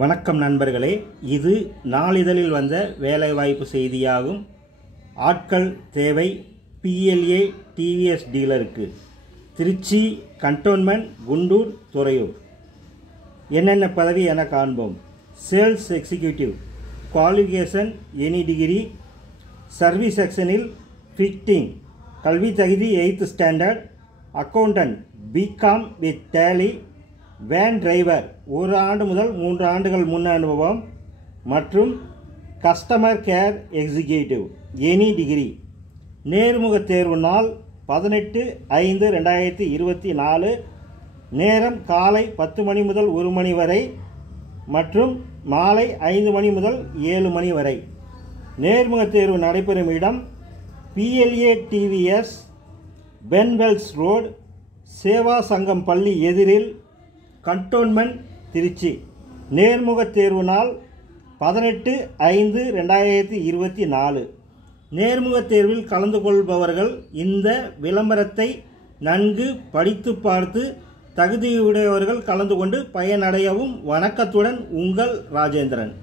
வணக்கம் நண்பர்களே, இது நாளிதழில் வந்த வேலைவாய்ப்பு செய்தியாகும். ஆட்கள் தேவை PLA TVS டீலருக்கு திருச்சி, கண்டோன்மெண்ட், குண்டூர், துறையூர். என்னென்ன பதவி என காண்போம். Sales executive, qualification any degree, service செக்ஷனில் ஃபிட்டிங், கல்வி தகுதி 8th standard, accountant BCom with Tally, van driver 1 ஆண்டு முதல் 3 ஆண்டுகள் முன் அனுபவம் மற்றும் customer care executive any degree. நேர்முக தேர்வு நாள் 18/5/2024. நேரம் காலை 10 மணி முதல் 1 மணி வரை மற்றும் மாலை 5 மணி முதல் 7 மணி வரை. நேர்முக தேர்வு நடைபெறும் இடம் PLA TVS, பென்வெல்ஸ் ரோடு, சேவா சங்கம் பள்ளி எதிரில், கண்டோன்மெண்ட், திருச்சி. நேர்முக தேர்வு நாள் 18/5/2024. நேர்முக தேர்வில் கலந்து கொள்பவர்கள் இந்த விளம்பரத்தை நன்கு படித்து பார்த்து தகுதியுடையவர்கள் கலந்து கொண்டு பயனடையவும். வணக்கத்துடன் உங்கள் ராஜேந்திரன்.